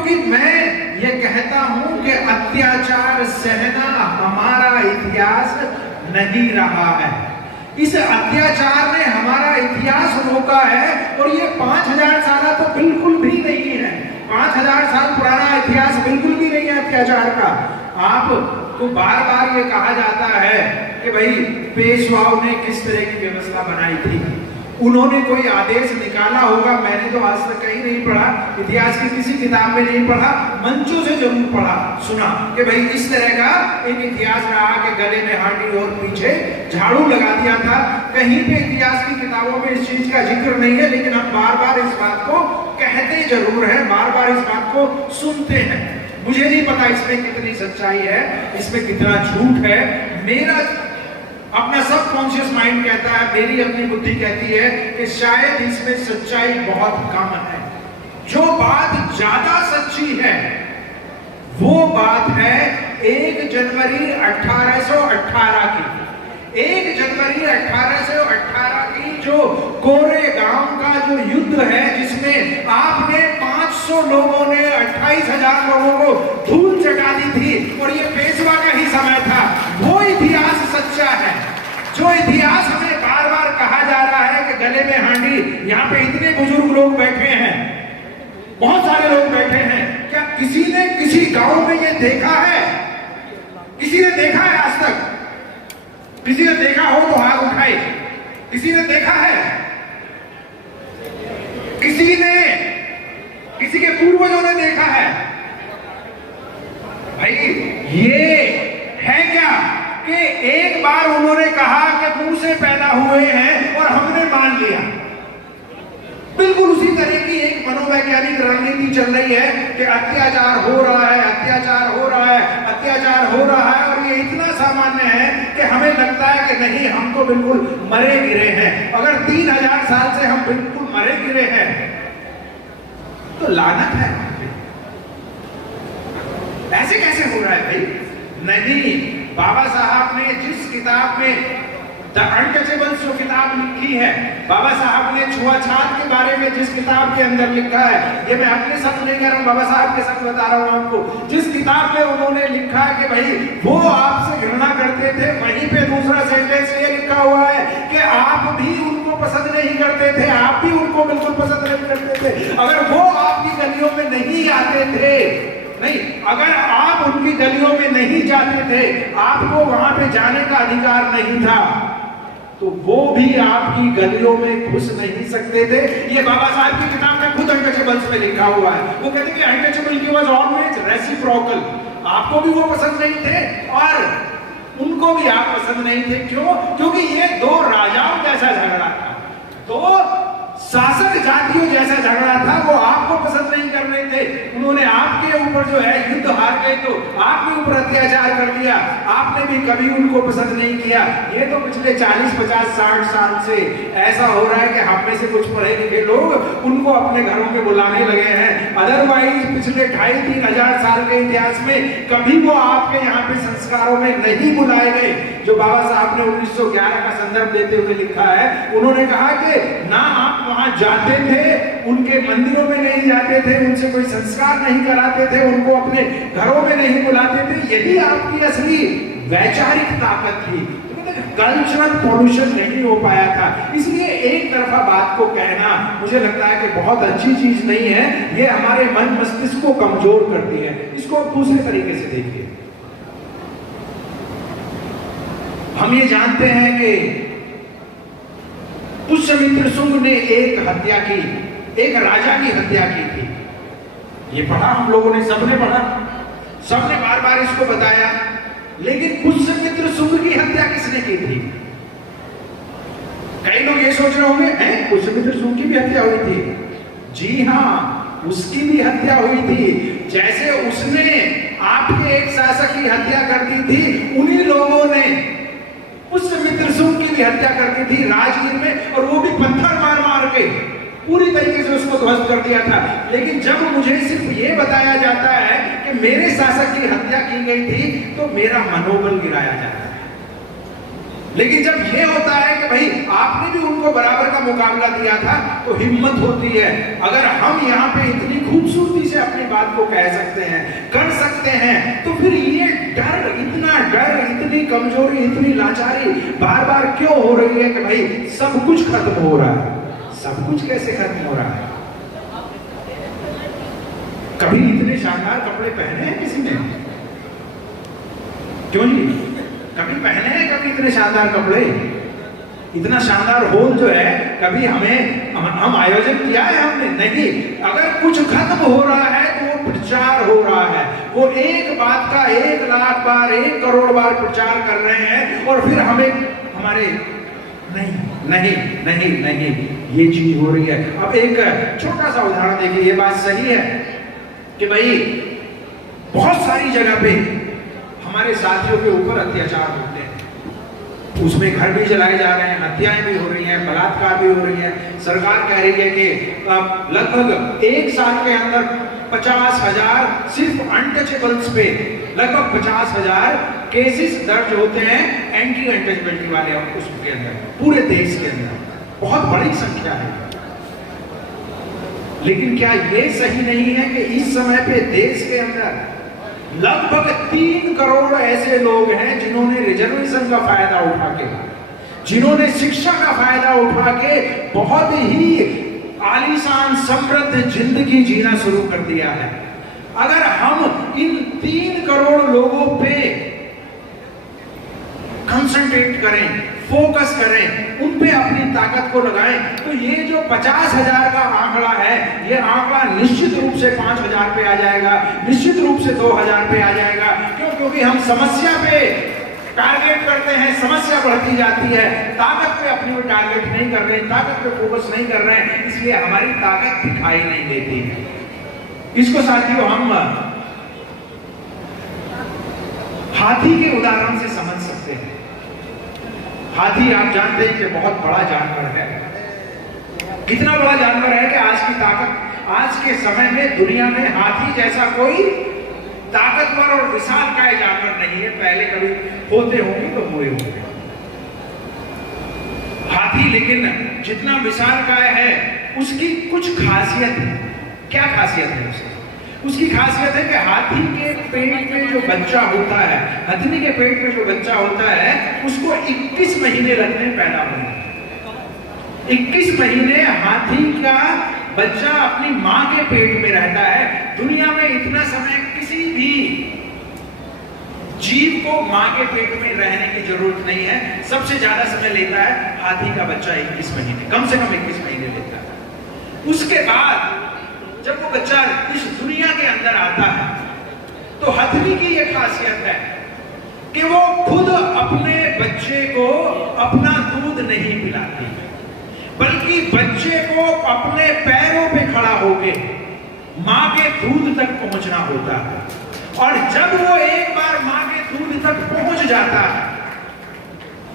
क्योंकि मैं ये कहता हूं कि अत्याचार सहना हमारा इतिहास नहीं रहा है। इस अत्याचार ने हमारा इतिहास रोका है और ये 5000 साल तो बिल्कुल भी नहीं है। 5000 साल पुराना इतिहास बिल्कुल भी नहीं है अत्याचार का। आपको बार बार ये कहा जाता है कि भाई पेशवाओं ने किस तरह की व्यवस्था बनाई थी, उन्होंने कोई आदेश निकाला होगा। मैंने तो आज तक कहीं नहीं पढ़ा, इतिहास की किसी किताब में नहीं पढ़ा, मंचों से जरूर पढ़ा सुना कि भाई इस तरह का एक इतिहास रहा कि गले में हांडी और पीछे झाड़ू लगा दिया था। कहीं पे इतिहास की किताबों में इस चीज का जिक्र नहीं है, लेकिन हम बार बार इस बात को कहते जरूर हैं, बार बार इस बात को सुनते हैं। मुझे नहीं पता इसमें कितनी सच्चाई है, इसमें कितना झूठ है। मेरा अपना सबकॉन्शियस माइंड कहता है, मेरी अपनी बुद्धि कहती है कि शायद इसमें सच्चाई बहुत कम है। जो बात ज्यादा सच्ची है वो बात है 1 जनवरी 1818 की। 1 जनवरी 1818 की जो कोरेगांव का जो युद्ध है, जिसमें आपने 500 लोगों ने 28,000 लोगों को धूल चटा दी थी और ये पेशवा का ही समय था, वो इतिहास सच्चा है। जो इतिहास हमें बार बार कहा जा रहा है कि गले में हांडी, यहाँ पे इतने बुजुर्ग लोग बैठे हैं, बहुत सारे लोग बैठे हैं, क्या किसी ने किसी गांव में ये देखा है? किसी ने देखा है आज तक? किसी ने देखा हो तो हाथ उठाए। किसी ने देखा है? किसी ने, किसी के पूर्वजों ने देखा है? भाई ये है क्या कि एक बार उन्होंने कहा कि मुंह से पैदा हुए हैं और हमने मान लिया। बिल्कुल उसी तरह की एक मनोवैज्ञानिक रणनीति चल रही है कि अत्याचार हो रहा है, अत्याचार हो रहा है, अत्याचार हो रहा है, और ये इतना सामान्य है कि हमें लगता है कि नहीं, हम तो बिल्कुल मरे गिरे हैं। अगर 3000 साल से हम बिल्कुल मरे गिरे हैं तो लानत है। ऐसे कैसे हो रहा है भाई? नहीं, बाबा साहब ने जिस किताब में द अनटचेबल्स जो किताब लिखी है, बाबा साहब ने छुआछात के बारे में जिस किताब के अंदर लिखा है, ये मैं अपने शब्द नहीं कह रहा हूं, बाबा साहब के शब्द बता रहा हूं आपको। जिस किताब में उन्होंने लिखा है कि भाई वो आपसे घृणा करते थे, वहीं पे दूसरा सेंटेंस ये लिखा हुआ है कि आप भी उनको पसंद नहीं करते थे, आप भी उनको बिल्कुल पसंद नहीं करते थे। अगर वो आपकी गलियों में नहीं आते थे, नहीं, अगर आप उनकी गलियों में नहीं जाते थे, आपको वहां पे जाने का अधिकार नहीं था, तो वो भी आपकी गलियों में घुस नहीं सकते थे। ये बाबा साहब की किताब में खुद अनटचेबल्स में लिखा हुआ है। वो कहते हैं कि अनटचेबल वाज ऑलवेज रेसिप्रोकल। आपको भी वो पसंद नहीं थे और उनको भी आप पसंद नहीं थे। क्यों? क्योंकि ये दो राजाओं जैसा झगड़ा था, दो शासक जातियों जैसा झगड़ा था। वो आपको पसंद नहीं कर रहे थे, उन्होंने आपके ऊपर जो है युद्ध हार गए तो आपके ऊपर अत्याचार कर दिया, आपने भी कभी उनको पसंद नहीं किया। ये तो पिछले 40, 50, 60 साल से ऐसा हो रहा है कि हम में से कुछ पढ़े लिखे लोग उनको अपने घरों में बुलाने लगे हैं। अदरवाइज पिछले 2,500-3 हजार साल के इतिहास में कभी वो आपके यहाँ पे संस्कारों में नहीं बुलाए गए। जो बाबा साहब ने 1911 का संदर्भ देते हुए लिखा है, उन्होंने कहा कि ना आप वहां जाते थे, उनके मंदिरों में नहीं जाते थे, उनसे कोई संस्कार नहीं कराते थे, उनको अपने घरों में नहीं बुलाते थे। यही आपकी असली वैचारिक ताकत थी। कल्चरल पॉल्यूशन नहीं हो पाया था। इसलिए एक तरफा बात को कहना मुझे लगता है कि बहुत अच्छी चीज नहीं है। ये हमारे मन मस्तिष्क को कमजोर करती है। इसको आप दूसरे तरीके से देखिए। हम ये जानते हैं कि पुष्यमित्र शुंग ने एक हत्या की, एक राजा की हत्या की थी। ये पढ़ा हम लोगों ने, सबने पढ़ा, सबने बार बार इसको बताया। लेकिन पुष्यमित्र शुंग की हत्या किसने की थी? कई लोग ये सोच रहे होंगे, हैं पुष्यमित्र शुंग की भी हत्या हुई थी। जी हाँ, उसकी भी हत्या हुई थी। जैसे उसने आपके एक शासक की हत्या कर दी थी, उन्हीं लोगों ने पुष्यमित्र शुंग की भी हत्या कर दी थी राजगीर में, और वो भी पत्थर मार मार के पूरी तरीके से उसको ध्वस्त कर दिया था। लेकिन जब मुझे सिर्फ ये बताया जाता है कि मेरे शासक की हत्या की गई थी, तो मेरा मनोबल गिराया जाता है। लेकिन जब ये होता है कि भाई आपने भी उनको बराबर का मुकाबला दिया था, तो हिम्मत होती है। अगर हम यहाँ पे इतनी खूबसूरती से अपनी बात को कह सकते हैं, कर सकते हैं, तो फिर ये डर, इतना डर, इतनी कमजोरी, इतनी लाचारी बार बार क्यों हो रही है कि भाई सब कुछ खत्म हो रहा है? सब कुछ कैसे खत्म हो रहा है? कभी इतने शानदार कपड़े पहने हैं किसी ने? क्यों जी? कभी पहने हैं कभी इतने शानदार कपड़े? इतना शानदार हॉल जो है कभी हम आयोजन किया है हमने? नहीं। अगर कुछ खत्म हो रहा है तो वो प्रचार हो रहा है। वो एक बात का 1 लाख बार, 1 करोड़ बार प्रचार कर रहे हैं, और फिर हमें हमारे नहीं नहीं नहीं नहीं ये चीज हो रही है। अब एक छोटा सा उदाहरण देखिए, ये बात सही है कि भाई बहुत सारी जगह पे हमारे साथियों के ऊपर अत्याचार होते हैं, उसमें घर भी जलाए जा रहे हैं, हत्याएं भी हो रही हैं, बलात्कार भी हो रही हैं। सरकार कह रही है कि लगभग 1 साल के अंदर 50,000 सिर्फ अनटचेबल्स पे लगभग 50,000 केसेस दर्ज होते हैं एंटी अनटचेबिलिटी वाले उसके अंदर, पूरे देश के अंदर। बहुत बड़ी संख्या है। लेकिन क्या ये सही नहीं है कि इस समय पे देश के अंदर लगभग 3 करोड़ ऐसे लोग हैं जिन्होंने रिजर्वेशन का फायदा उठा के, जिन्होंने शिक्षा का फायदा उठा के बहुत ही आलीशान समृद्ध जिंदगी जीना शुरू कर दिया है। अगर हम इन 3 करोड़ लोगों पे कंसंट्रेट करें, फोकस करें, उन पे अपनी ताकत को लगाएं, तो ये जो 50,000 का आंकड़ा है, ये आंकड़ा निश्चित रूप से 5,000 पे आ जाएगा, निश्चित रूप से 2,000 पे आ जाएगा। क्यों? क्योंकि हम समस्या पे टारगेट करते हैं, समस्या बढ़ती जाती है, ताकत पे अपनी वो टारगेट नहीं कर रहे हैं, ताकत पे फोकस नहीं कर रहे हैं, इसलिए हमारी ताकत दिखाई नहीं देती। इसको साथियों हम हाथी के उदाहरण से समझ सकते हैं। हाथी आप जानते हैं कि बहुत बड़ा जानवर है। कितना बड़ा जानवर है कि आज की ताकत, आज के समय में दुनिया में हाथी जैसा कोई ताकतवर और विशालकाय जानवर नहीं है। पहले कभी होते होंगे तो हुए होंगे हाथी, लेकिन जितना विशालकाय है उसकी कुछ खासियत है। क्या खासियत है उसकी? उसकी खासियत है कि हाथी के पेट में जो बच्चा होता है, हथनी के पेट में जो बच्चा होता है, उसको 21 महीने लगते हैं पैदा होने में। 21 महीने हाथी का बच्चा अपनी मां के पेट में रहता है। दुनिया में इतना समय किसी भी जीव को मां के पेट में रहने की जरूरत नहीं है। सबसे ज्यादा समय लेता है हाथी का बच्चा 21 महीने, कम से कम 21 महीने लेता है। उसके बाद जब वो बच्चा इस दुनिया के अंदर आता है, तो हथनी की ये खासियत है कि वो खुद अपने बच्चे को अपना दूध नहीं पिलाती, बल्कि बच्चे को अपने पैरों पे खड़ा होके मां के दूध तक पहुंचना होता है। और जब वो एक बार मां के दूध तक पहुंच जाता है,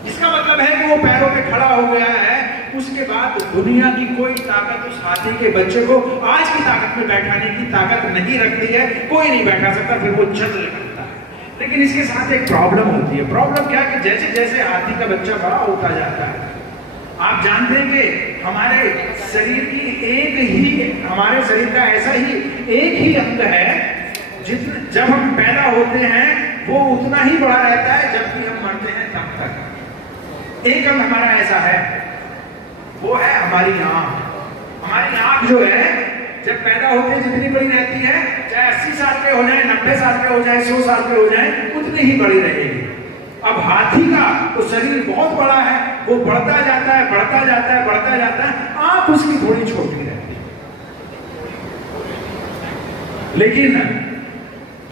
इसका मतलब है कि वो पैरों पे खड़ा हो गया है, उसके बाद दुनिया की कोई ताकत उस हाथी के बच्चे को आज की ताकत में बैठाने की ताकत नहीं रखती है। कोई नहीं बैठा सकता, फिर वो छत लगता है। लेकिन इसके साथ एक प्रॉब्लम होती है। प्रॉब्लम क्या कि जैसे जैसे हाथी का बच्चा बड़ा होता जाता है, आप जानते हैं कि हमारे शरीर की हमारे शरीर का ऐसा ही एक ही अंग है, जितना जब हम पैदा होते हैं वो उतना ही बड़ा रहता है, जब भी हम मरते हैं तब तक। एक अंग हमारा ऐसा है, वो है हमारी आंख। हमारी आंख जो है जब पैदा होते हैं जितनी बड़ी रहती है, चाहे 80 साल के हो जाए, 90 साल के हो जाए, 100 साल के हो जाए, उतनी ही बड़ी रहेगी। अब हाथी का तो शरीर बहुत बड़ा है, वो बढ़ता जाता है, बढ़ता जाता है, बढ़ता जाता है, आंख उसकी थोड़ी छोटी रहती है। लेकिन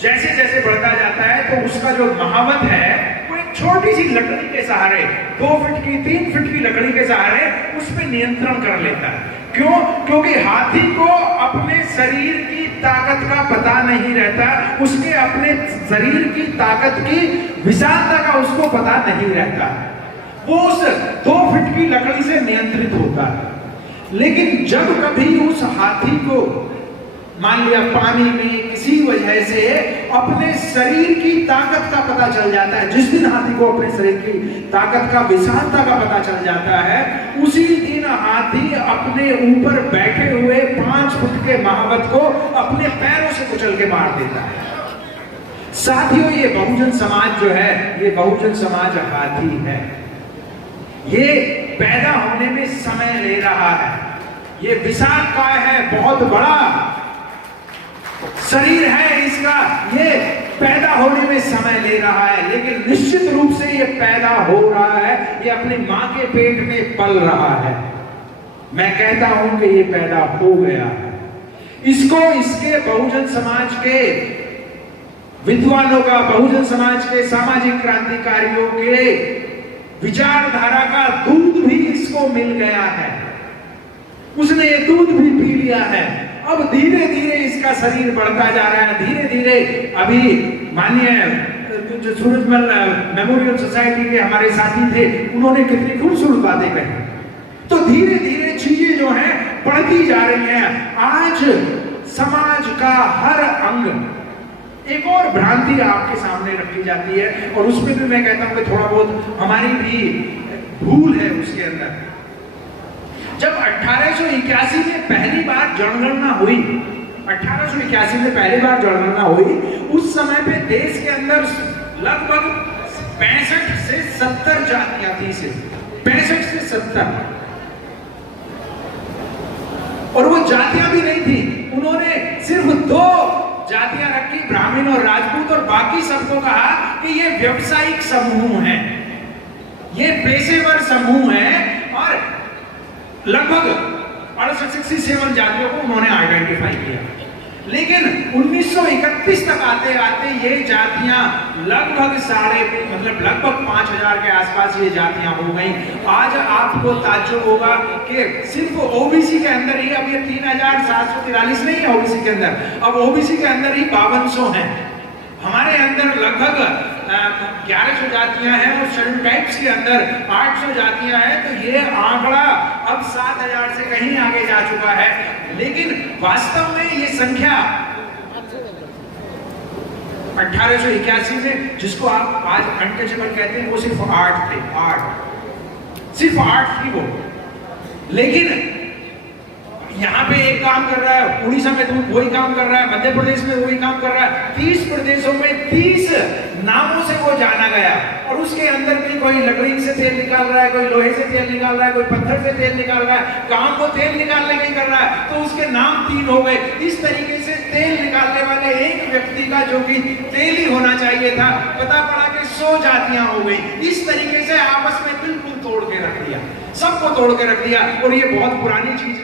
जैसे जैसे बढ़ता जाता है तो उसका जो महावत है वो एक छोटी सी लकड़ी के सहारे, 2 फीट की 3 फीट की लकड़ी के सहारे उस पर नियंत्रण कर लेता है। क्यों? क्योंकि हाथी को अपने शरीर की ताकत का पता नहीं रहता, उसके अपने शरीर की ताकत की विशालता का उसको पता नहीं रहता। वो उस 2 फीट की लकड़ी से नियंत्रित होता है। लेकिन जब कभी उस हाथी को मान लिया पानी में, किसी इसी वजह से अपने शरीर की ताकत का पता चल जाता है। जिस दिन हाथी को अपने शरीर की ताकत का, विशालता का पता चल जाता है, उसी दिन हाथी अपने ऊपर बैठे हुए 5 फुट के महावत को अपने पैरों से कुचल के मार देता है। साथियों, ये बहुजन समाज जो है, ये बहुजन समाज हाथी है। ये पैदा होने में समय ले रहा है। ये विशालकाय है, बहुत बड़ा शरीर है इसका, ये पैदा होने में समय ले रहा है, लेकिन निश्चित रूप से ये पैदा हो रहा है। ये अपनी मां के पेट में पल रहा है। मैं कहता हूं कि ये पैदा हो गया है। इसको इसके बहुजन समाज के विद्वानों का, बहुजन समाज के सामाजिक क्रांतिकारियों के विचारधारा का दूध भी इसको मिल गया है। उसने ये दूध भी पी लिया है। अब धीरे धीरे इसका शरीर बढ़ता जा रहा है। धीरे धीरे अभी माननीय जो सूरजमल मेमोरियल सोसाइटी के हमारे साथी थे, उन्होंने कितनी खूबसूरत बातें कही। तो धीरे धीरे चीजें जो हैं बढ़ती जा रही हैं। आज समाज का हर अंग, एक और भ्रांति आपके सामने रखी जाती है, और उसमें भी मैं कहता हूं कि थोड़ा बहुत हमारी भी भूल है उसके अंदर। जब 1881 में पहली बार जनगणना हुई, 1881 में पहली बार जनगणना हुई, उस समय पे देश के अंदर लगभग 65 से 70 जातियां थी। सिर्फ 65 से 70, और वो जातियां भी नहीं थी। उन्होंने सिर्फ 2 जातियां रखी, ब्राह्मण और राजपूत, और बाकी सबको कहा कि ये व्यवसायिक समूह हैं, ये पेशेवर समूह हैं, और लगभग 67 जातियों को उन्होंने आइडेंटिफाई किया। लेकिन 1931 तक आते आते ये जातियां लगभग लगभग 5000 के आसपास ये जातियां हो गई। आज आपको ताज्जुब होगा कि सिर्फ ओबीसी के अंदर ही अब ये 3743 नहीं है ओबीसी के अंदर, अब ओबीसी के अंदर ही 5200 हैं। हमारे अंदर लगभग 1100 जातियां हैं, और शेड्यूल टाइप्स के अंदर 800 जातियां हैं। तो ये आंकड़ा अब 7000 से कहीं आगे जा चुका है। लेकिन वास्तव में ये संख्या 1881 में, जिसको आप आज अनटचेबल कहते हैं, वो सिर्फ 8 थे। 8 सिर्फ 8 थी वो। लेकिन यहाँ पे एक काम कर रहा है, उड़ीसा में तो वही काम कर रहा है, मध्य प्रदेश में वही काम कर रहा है। 30 प्रदेशों में 30 नामों से वो जाना गया, और उसके अंदर भी कोई लकड़ी से तेल निकाल रहा है, कोई लोहे से तेल निकाल रहा है, कोई पत्थर से तेल निकाल रहा है। काम को तेल निकालने नहीं कर रहा है, तो उसके नाम 3 हो गए। इस तरीके से तेल निकालने वाले एक व्यक्ति का, जो कि तेल ही होना चाहिए था, पता पड़ा कि 100 जातियां हो गई। इस तरीके से आपस में बिल्कुल तोड़ के रख दिया, सबको तोड़ के रख दिया। और ये बहुत पुरानी चीज